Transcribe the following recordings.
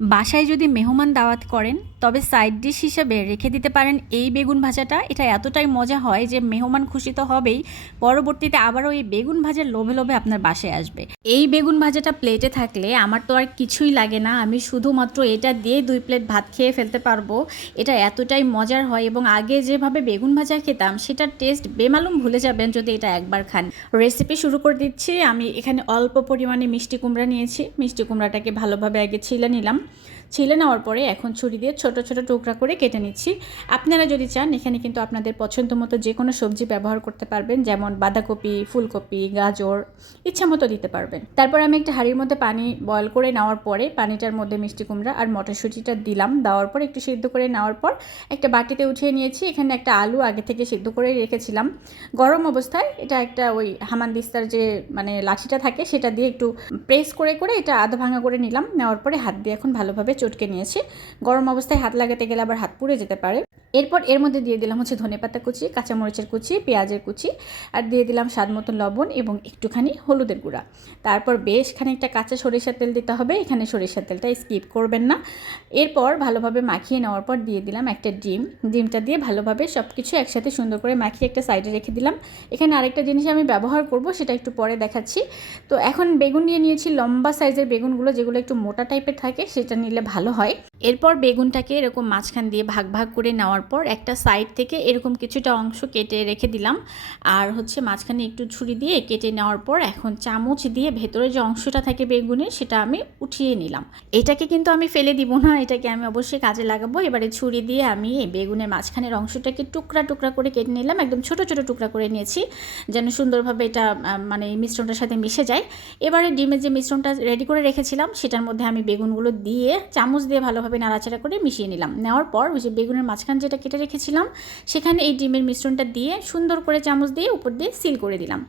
বাসায় যদি মেহমান দাওয়াত করেন, তবে সাইড ডিশ হিসেবে রেখে দিতে পারেন এই বেগুন ভাজাটা। এটা এতটাই মজা হয় যে মেহমান খুশি তো হবেই, পরবর্তীতে আবারও এই বেগুন ভাজার লোভে লোভে আপনার বাসায় আসবে। এই বেগুন ভাজাটা প্লেটে থাকলে আমার তো আর কিছুই লাগে না, আমি শুধুমাত্র এটা দিয়ে দুই প্লেট ভাত খেয়ে ফেলতে পারব। এটা এতটাই মজার হয় এবং আগে যেভাবে বেগুন ভাজা খেতাম, সেটার টেস্ট বেমালুম ভুলে যাবেন যদি এটা একবার খান। রেসিপি শুরু করে দিচ্ছি, আমি এখানে অল্প পরিমাণে মিষ্টি কুমড়া নিয়েছি। মিষ্টি কুমড়াটাকে ভালোভাবে আগে ছিলে নিলাম। ছিলে নেওয়ার পরে এখন ছুরি দিয়ে ছোট ছোট টুকরা করে কেটে নিচ্ছি। আপনারা যদি চান, এখানে কিন্তু আপনাদের পছন্দ মতো যে কোনো সবজি ব্যবহার করতে পারবেন, যেমন বাঁধাকপি, ফুলকপি, গাজর, ইচ্ছা মতো দিতে পারবেন। তারপর আমি একটা হাঁড়ির মধ্যে পানি বয়ল করে নেওয়ার পরে পানিটার মধ্যে মিষ্টি কুমড়া আর মটরশুঁটিটা দিলাম। দেওয়ার পর একটু সিদ্ধ করে নেওয়ার পর একটা বাটিতে উঠিয়ে নিয়েছি। এখানে একটা আলু আগে থেকে সিদ্ধ করে রেখেছিলাম। গরম অবস্থায় এটা একটা ওই হামানদিস্তার যে মানে লাঠিটা থাকে, সেটা দিয়ে একটু প্রেস করে করে এটা আধা ভাঙা করে নিলাম। নেওয়ার পরে হাত দিয়ে এখন ভালোভাবে চটকে নিয়েছি। গরম অবস্থায় হাত লাগাতে গেলে আবার হাত পুড়ে যেতে পারে। এরপর এর মধ্যে দিয়ে দিলাম হচ্ছে ধনেপাতা কুচি, কাঁচামরিচের কুচি, পেঁয়াজের কুচি, আর দিয়ে দিলাম স্বাদ মতো লবণ এবং একটুখানি হলুদের গুঁড়া। তারপর বেশ খানিকটা কাঁচা সরিষার তেল দিতে হবে, এখানে সরিষার তেলটা স্কিপ করবেন না। এরপর ভালোভাবে মাখিয়ে নেওয়ার পর দিয়ে দিলাম একটা ডিম। ডিমটা দিয়ে ভালোভাবে সব কিছু একসাথে সুন্দর করে মাখিয়ে একটা সাইডে রেখে দিলাম। এখানে আরেকটা জিনিস আমি ব্যবহার করব, সেটা একটু পরে দেখাচ্ছি। তো এখন বেগুন নিয়ে নিয়েছি লম্বা সাইজের বেগুনগুলো, যেগুলো একটু মোটা টাইপের থাকে, সেটা নিলে ভালো হয়। এরপর বেগুনটাকে এরকম মাঝখান দিয়ে ভাগ ভাগ করে নেওয়ার পর একটা সাইড থেকে এরকম কিছুটা অংশ কেটে রেখে দিলাম। আর হচ্ছে মাঝখানে একটু ছুরি দিয়ে কেটে নেওয়ার পর এখন চামচ দিয়ে ভেতরে যে অংশটা থাকে বেগুনের সেটা আমি উঠিয়ে নিলাম। এটাকে কিন্তু আমি ফেলে দিব না, এটাকে আমি অবশ্যই কাজে লাগাবো। এবারে ছুরি দিয়ে আমি এই বেগুনের মাঝখানের অংশটাকে টুকরা টুকরা করে কেটে নিলাম, একদম ছোট ছোট টুকরা করে নিয়েছি, যেন সুন্দরভাবে এটা মানে মিশ্রণটার সাথে মিশে যায়। এবারে ডিমের যে মিশ্রণটা রেডি করে রেখেছিলাম, সেটার মধ্যে আমি বেগুনগুলো দিয়ে চামচ দিয়ে ভালোভাবে নাড়াচাড়া করে মিশিয়ে নিলাম। নেওয়ার পর ওই যে বেগুনের মাঝখান যেটা কেটে রেখেছিলাম, সেখানে এই ডিমের মিশ্রণটা দিয়ে সুন্দর করে চামচ দিয়ে উপর দিয়ে সিল করে দিলাম।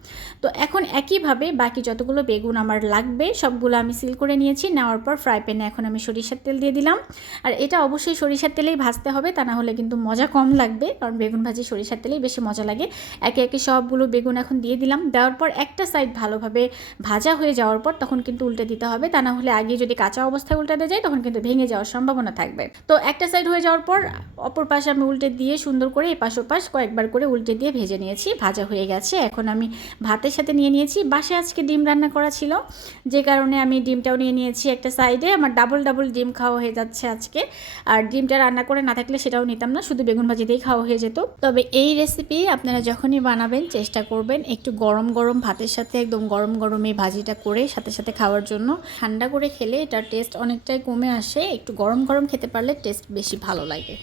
তো এখন একইভাবে বাকি যতগুলো বেগুন আমার লাগবে, সবগুলো আমি সিল করে নিয়েছি। নেওয়ার পর ফ্রাই প্যানে এখন আমি সরিষার তেল দিয়ে দিলাম। আর এটা অবশ্যই সরিষার তেলেই ভাজতে হবে, তা না হলে কিন্তু মজা কম লাগবে, কারণ বেগুন ভাজি সরিষার তেলেই বেশি মজা লাগে। একে একে সবগুলো বেগুন এখন দিয়ে দিলাম। দেওয়ার পর একটা সাইড ভালোভাবে ভাজা হয়ে যাওয়ার পর তখন কিন্তু উল্টে দিতে হবে। তা না হলে আগে যদি কাঁচা অবস্থায় উল্টাতে যায় তখন কিন্তু ভেঙে যাওয়ার সম্ভাবনা থাকবে। তো একটা সাইড হয়ে যাওয়ার পর, অপর পাশে আমি উল্টে দিয়ে সুন্দর করে এপাশ ওপাশ কয়েকবার করে উল্টে দিয়ে ভেজে নিয়েছি, ভাজা হয়ে গেছে। এখন আমি ভাতের সাথে নিয়ে নিয়েছি। বাসায় আজকে ডিম রান্না করা ছিল। যে কারণে আমি ডিমটাও নিয়ে নিয়েছি একটা সাইডে আমার ডাবল ডাবল ডিম খাওয়া হয়ে যাচ্ছে আজকে। আর ডিমটা রান্না করে না থাকলে সেটাও নিতাম না, শুধু বেগুন ভাজি দিয়েই খাওয়া হয়ে যেত। তবে এই রেসিপি আপনারা যখনই বানাবেন, চেষ্টা করবেন একটু গরম গরম ভাতের সাথে, একদম গরম গরম এই ভাজিটা করে সাথে সাথে খাওয়ার জন্য। ঠান্ডা করে খেলে এটার টেস্ট অনেকটাই কমে আসে। একটু গরম গরম খেতে পারলে টেস্ট বেশি ভালো লাগে।